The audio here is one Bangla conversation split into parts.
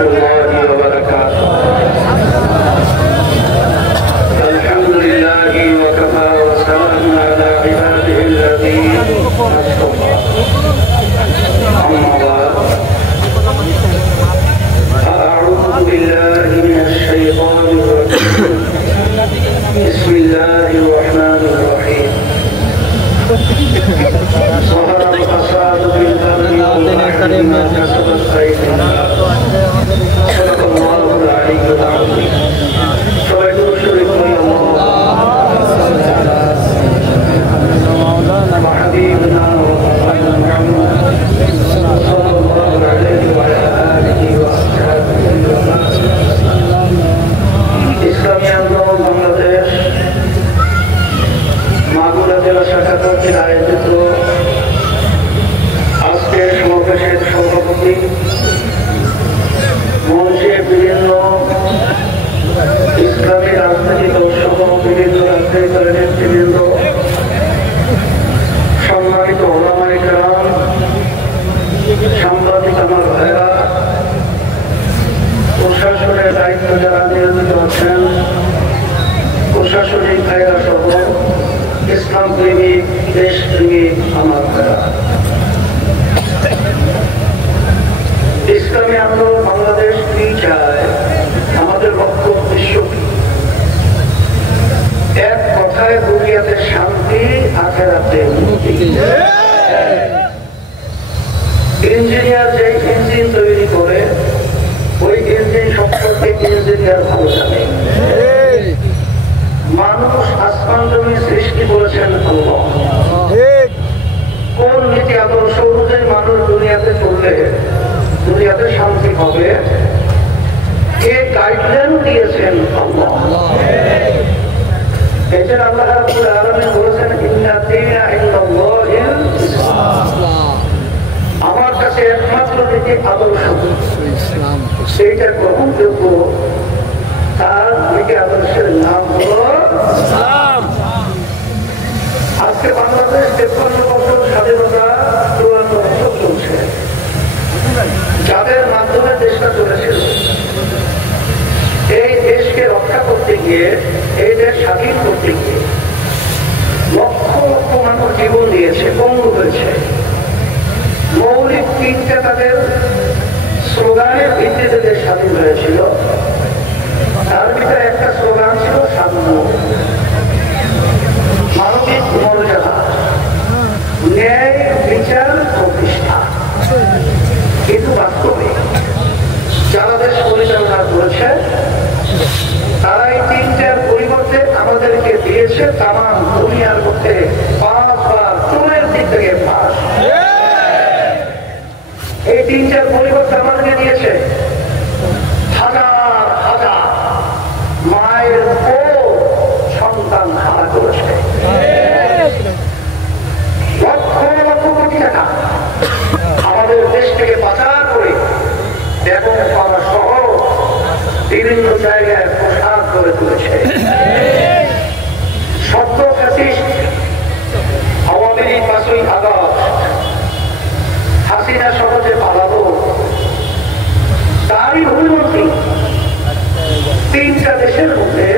الله وبركاته الحمد لله وكفى وسلام على عباده الذين اصطفى أما بعد أعوذ بالله من الشيطان الرجيم بسم الله الرحمن الرحيم ظهر الفساد في البر والبحر بما كسبت أيدي الناس صدق الله العلي العظيم وحبيبنا وقائد محمد صلى الله عليه وعلى آله وأصحابه ইসলামী আন্দোলন বাংলাদেশ মাগুরা জেলা শাখা কর্তৃক আয়োজিত আজকের সমাবেশের সভাপতি মঞ্চে বিভিন্ন ইসলামী রাজনৈতিক দলসহ বিভিন্ন রাজনৈতিক দলের নেতৃবৃন্দ, সম্মানিত ওলামায়ে কেরাম, সাংবাদিক আমার ভাইরা, প্রশাসনের দায়িত্ব যারা নিয়োজিত আছেন, প্রশাসনিক ভাইরা সহ ইসলাম প্রেমিক, দেশ প্রেমিক আমার ভাইরা, ইসলামী আন্দোলন বাংলাদেশ কি চায়, আমাদের লক্ষ্য উদ্দেশ্য এক কথায় দুনিয়াতে শান্তি, আখেরাতে মুক্তি। ইঞ্জিনিয়ার যে ইঞ্জিন তৈরি করে ওই ইঞ্জিন সম্পর্কে ইঞ্জিনিয়ার ভালো জানে। মানুষ আসমান জমি সৃষ্টি করেছেন আল্লাহ। কোন নীতি আদর্শ অনুযায়ী মানুষ দুনিয়াতে চললে দুনিয়াতে শান্তি হবে, কে গাইডলাইন দিয়েছেন আল্লাহ। এছাড়া আল্লাহ রাব্বুল আলামিন বলেছেন ইন্না দীনা ইনদাল্লাহিল ইসলাম, আমার কাছে একমাত্র নীতি আদর্শ সেইটা গ্রহণযোগ্য, তার নীতি আদর্শের নাম হলো ইসলাম। আজকে বাংলাদেশ 53 বছর স্বাধীনতা, 54 বছর চলছে। যাদের মাধ্যমে দেশটা চলেছিল, এই দেশকে রক্ষা করতে গিয়ে, এই দেশ স্বাধীন করতে গিয়ে লক্ষ লক্ষ মানুষ জীবন দিয়েছে, পঙ্গু হয়েছে। মৌলিক তিনটা তাদের স্লোগানের ভিত্তিতে দেশ স্বাধীন হয়েছিল। তার ভিতরে একটা স্লোগান ছিল সাম্য, মানবিক মর্যাদা, ন্যায় বিচার প্রতিষ্ঠা। কিন্তু বাস্তবে যারা দেশ পরিচালনা করেছে তারা এই তিনটার পরিবর্তে আমাদেরকে দিয়েছে তামাম দুনিয়ার মধ্যে 5 বার চুলের দিক থেকে পাস। এই তিনটার পরিবর্তে আমাদেরকে দিয়েছে হাজার হাজার মায়ের সন্তান হারা করেছে, লক্ষ লক্ষ কোটি টাকা আমাদের দেশ থেকে পাচার করে এবং পাওয়া সহ বিভিন্ন জায়গায় প্রসার করে তুলেছে। সদ্য ফ্যাসিস্ট আওয়ামী লীগ 5ই আগস্ট হাসিনা সহজে পালালো, তারই অভিমন্ত্রী তিনটা দেশের মধ্যে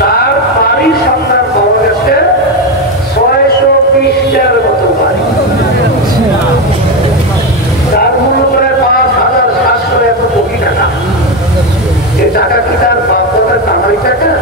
তার বাড়ির সন্ধান পাওয়া গেছে 620টার মতো বাড়ি। তার মূল্য প্রায় 5,700 কোটি টাকা। এই টাকা কি তার বাপদাদার কামাই টাকা?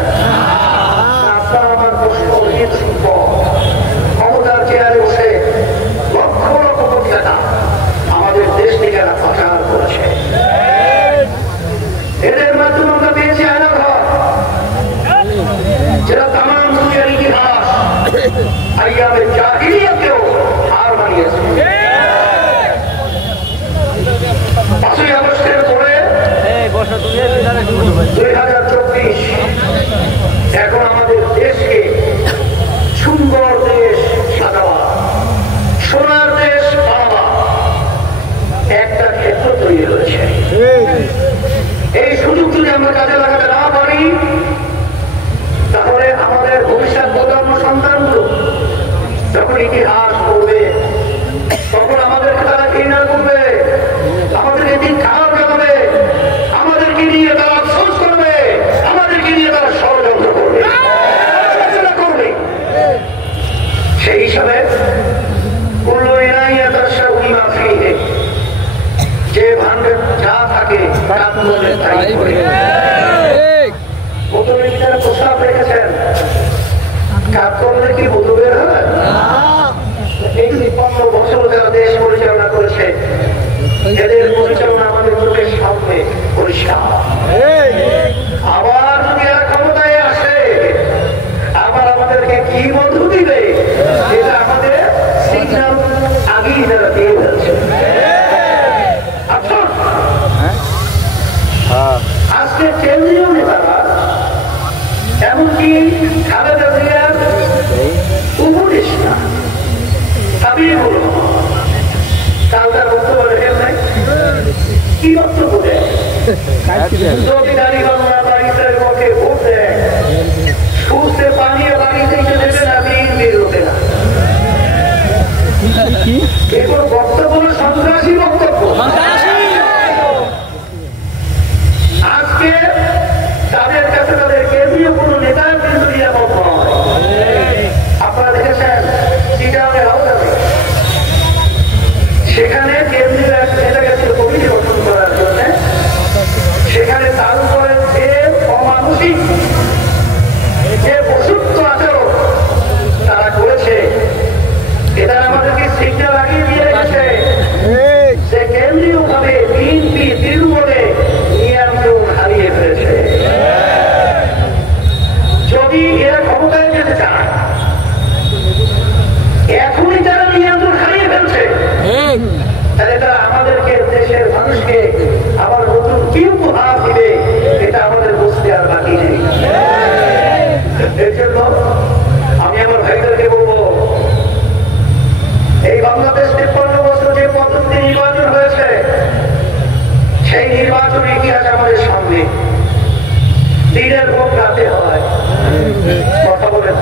কাজ করলে তাই করে। প্রথমে যারা প্রস্তাব রেখেছেন কাজ করলে কি বধু বের হয়? এই ৫০ বছর যারা দেশ পরিচালনা করেছে এদের পরিচালনা আমাদের চোখের সামনে পরিষ্কার। আবার যদি এরা ক্ষমতায় আসে আবার আমাদেরকে কি বন্ধু দিবে এটা আমাদের সিগন্যাল আগেই যারা দিয়ে ফেলছে। আচ্ছা আজকে কেন্দ্রীয় নেতারা এমনকি খালেদা জিয়ার উপদেষ্টা সাবিকুল তার বক্তব্য রেখেন নাই, কি বক্তব্য দেয়? যদি দাঁড়িপাল্লা বা ইসরায়েলের পক্ষে ভোট দেয় সুস্থে পানিয়ে বাড়িতে দেবে না, বিএনপির হতে না। এগুলো বক্তব্য সন্ত্রাসী বক্তব্য। আজকে তাদের কাছে তাদের কেন্দ্রীয় কোন নেতার কিন্তু নিরাপদ নয়। আপনারা দেখেছেন চিটাগাংয়ের হাওড়াতে সেখানে কেন্দ্রীয় এক নেতা গেছিল কমিটি গঠন করার জন্য, সেখানে তার উপরে যে অমানসিক যে পশুত্ব আচরণ তারা করেছে এটা আমাদেরকে সিগন্যাল লাগিয়ে দিয়ে রেখেছে যে কেন্দ্রীয় ভাবে বিএনপি তৃণমূলে নিয়ন্ত্রণ হারিয়ে ফেলেছে। যদি এরা ক্ষমতায় যেতে চায় এখনই যারা নিয়ন্ত্রণ হারিয়ে ফেলছে তাহলে তারা আমাদেরকে দেশের মানুষকে আবার নতুন কি উপহার দিবে এটা আমাদের বুঝতে আর বাকি নেই। এর জন্য আমি আমার ভাইদেরকে বলবো এই বাংলাদেশ ৫৩ বছর যে পদ্ধতি নির্বাচন হয়েছে সেই নির্বাচন ইতিহাস আমাদের সামনে। দিনের ভোট রাতে হয়, কথা বলেন।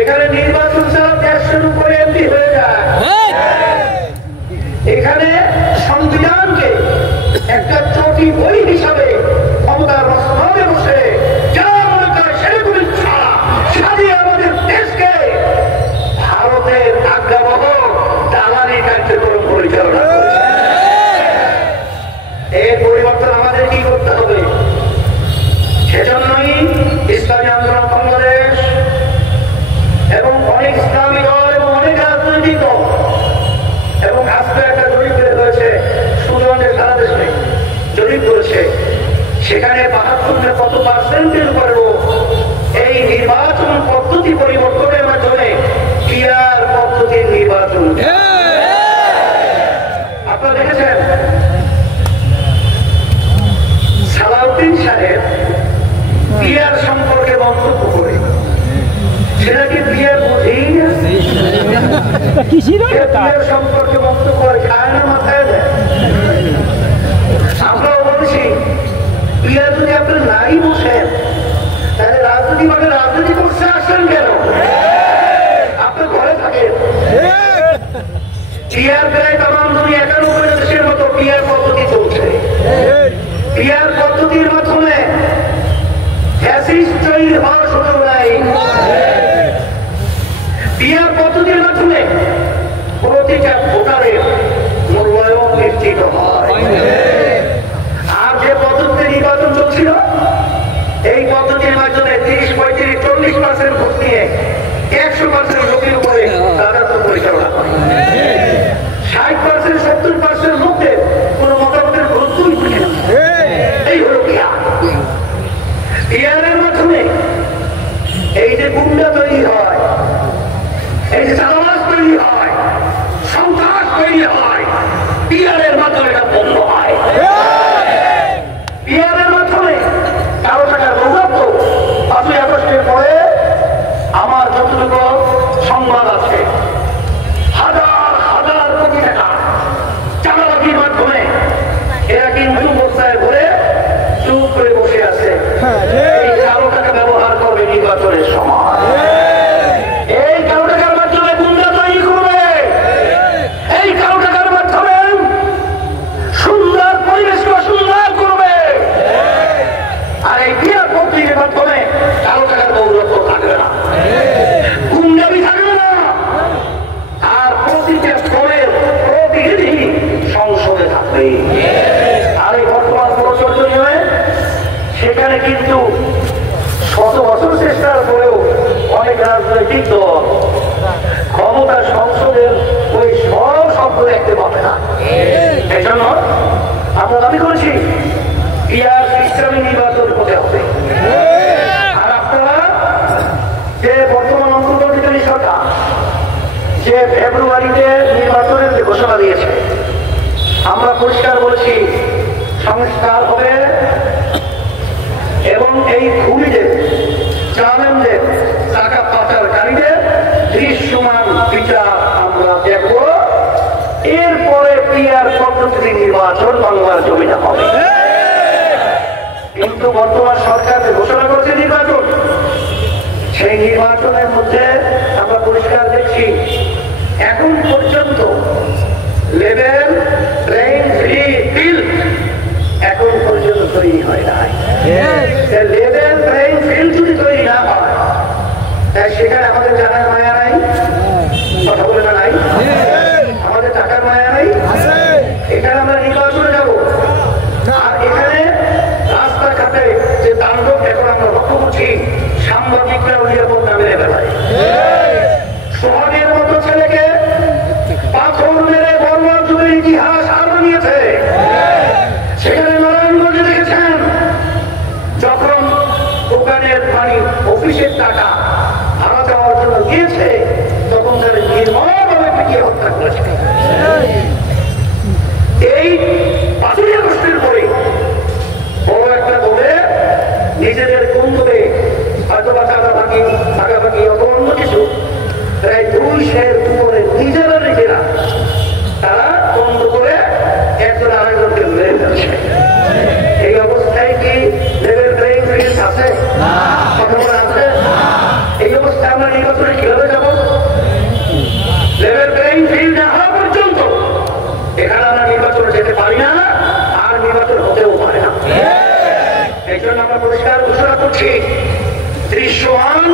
এখানে নির্বাচন ছাড়া ১৫০ উপরে এমপি হয়ে যায়। এখানে সংবিধানকে একটা চটি বই হিসাবে ক্ষমতার মসনদে বসে যা মনে করে সেরকম ইচ্ছা সাজিয়ে আমাদের দেশকে ভারতের আজ্ঞাবহ দালালি কার্যক্রম পরিচালনা করেছে। এর পরিবর্তন আমাদের কি করতে হবে? সেজন্যই ইসলামী আন্দোলন বাংলাদেশ এবং অনেক ইসলামী দল এবং অনেক রাজনৈতিক দল এবং আজকে একটা জরিপ বের হয়েছে সুজনের সারা দেশে জরিপ করেছে, সেখানে ৭২ কত পার্সেন্টের উপরেও এই নির্বাচন পদ্ধতি পরিবর্তনের মাধ্যমে পিয়ার পদ্ধতির নির্বাচন। আপনারা দেখেছেন সালাউদ্দিন সাহেব পিয়ার সম্পর্কে মন্তব্য করে সেটাকে বিয়ের বুঝেই বিয়ের সম্পর্কে বক্তব্য করে খায় না মাথায় দেয়। আমরাও বলছি বিয়ে যদি আপনি নাই বসেন রাজনৈতিক দল ক্ষমতা সংসদের ওই সব শব্দ দেখতে পাবে না। এই জন্য আমরা দাবি করেছি পিআর সিস্টেমে নির্বাচন হতে হবে। আর আপনারা যে বর্তমান অন্তর্বর্তীকালী সরকার যে ফেব্রুয়ারিতে নির্বাচনের যে ঘোষণা দিয়েছে, আমরা পরিষ্কার বলেছি সংস্কার হবে এবং এই খুনিদের, জালেমদের, টাকা পাচারকারীদের দৃশ্যমান বিচার আমরা দেখব। এরপরে পিআর পদ্ধতি নির্বাচন বাংলার জমিনে হবে। কিন্তু বর্তমান সরকার ঘোষণা করেছে নির্বাচন, সেই নির্বাচনের মধ্যে আমরা পরিষ্কার দেখছি এখন পর্যন্ত লেভেল প্লেইং ফিল্ড এখন পর্যন্ত তৈরি হয় নাই। লেভেল প্লেইং ফিল্ড যদি তৈরি না হয়, তাই সেখানে আমাদের জানার মায়া নাই, কথা বলে না নাই, আমাদের টাকার মায়া নাই। এখানে আমরা নির্বাচনে যাব, আর এখানে রাস্তাঘাটে যে তাণ্ডব এখন আমরা লক্ষ্য করছি, সাংবাদিকরাও নিরাপদ নামে ফেলায়। সোহাগের মতো ছেলেকে পাথর মেরে বর্মা যুগের ইতিহাস আর বানিয়েছে। সেখানে নারায়ণগঞ্জে দেখেছেন যখন দোকানের মানে অফিসের টাকা ভাড়া দেওয়ার জন্য গিয়েছে, তখন তারা নির্মমভাবে পিটিয়ে হত্যা করেছে। এই 5ই আগস্টের পরে বড় একটা বলে নিজেদের কুন্দরে হয়তো বা ভাগাভাগি অত অন্য কিছু প্রায় 200 উপরে নিজেরা তারা বন্ধ করে একজন আরেকজনকে মেরে ফেলছে। এই অবস্থায় কি লেভেল প্লেইং ফিল্ড আছে? আছে? এই অবস্থায় আমরা নির্বাচনে কিভাবে যাব? লেভেল প্লেইং ফিল্ড না হওয়া পর্যন্ত এখানে আমরা নির্বাচনে যেতে পারি না, আর নির্বাচন হতেও পারে না। এই জন্য আমরা পরিষ্কার ঘোষণা করছি, দৃশ্যমান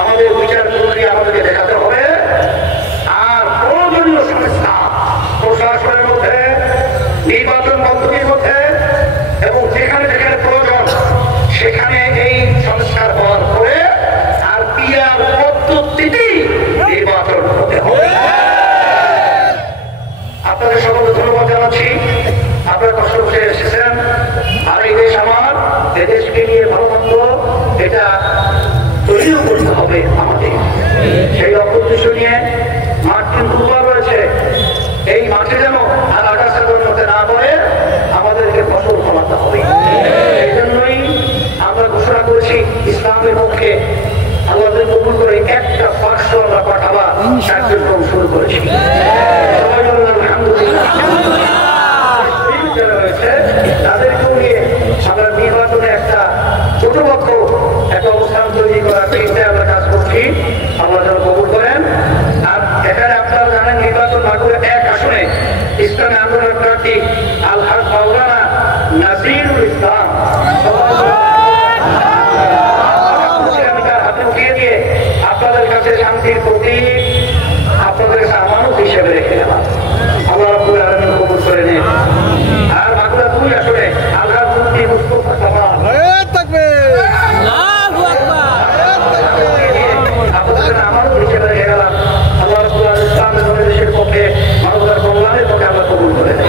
আমাদের বিচার প্রণালী আমাদেরকে দেখাতে হবে। আর প্রয়োজনীয় সংস্থা প্রশাসনের মধ্যে, নির্বাচন পদ্ধতির মধ্যে এবং যেখানে যেখানে প্রয়োজন সেখানে এই সংস্কার হওয়ার পরে আর পিআর পদ্ধতিতেই নির্বাচন হতে হবে। আপনাদের সকলকে ধন্যবাদ জানাচ্ছি, আপনারা কষ্ট করে এসেছেন। আর এই দেশ আমার, এই দেশকে নিয়ে ভালো মন্দ এটা তৈরিও করতে হবে আমাদের। সেই লক্ষ্য নিয়ে মাঠ কিন্তু দুর্বল রয়েছে, এই মাঠে যেন আর আগাছা জন্মতে না পড়ে আমাদেরকে ফসল ফলাতে হবে। এই জন্যই আমরা ঘোষণা করেছি ইসলামের পক্ষে আমাদের কবুল করে একটা 500 আমরা পাঠাবার কার্যক্রম শুরু করেছি। যারা রয়েছে তাদেরকেও নিয়ে আমরা নির্বাচনে একটা ছোটপক্ষ একটা অবস্থান তৈরি করার চিন্তায় আমরা কাজ করছি, আমরা যেন কবুল করেন। আর এখানে আপনারা জানেন নির্বাচন না করে 1 আসনে ইসলামী আন্দোলন প্রার্থী আলহাজ মাওলানা নাসিরুল ইসলাম হাতে উঠিয়ে দিয়ে আপনাদের কাছে শান্তির প্রতীক, আপনাদের কাছে আমানত হিসেবে রেখে গেলাম। আল্লাহ রাব্বুল আলামিন কবুল করে নিন। আর বাঁকুড়া 2 আসনে আলহাজ মুফতি মুস্তাফা কামাল আপনাদের আমানত হিসেবে রেখে গেলাম। আল্লাহ রাব্বুল আলামিন ইসলামের দেশের পক্ষে, মানবতার কল্যাণের পক্ষে আমরা কবুল করে নিন।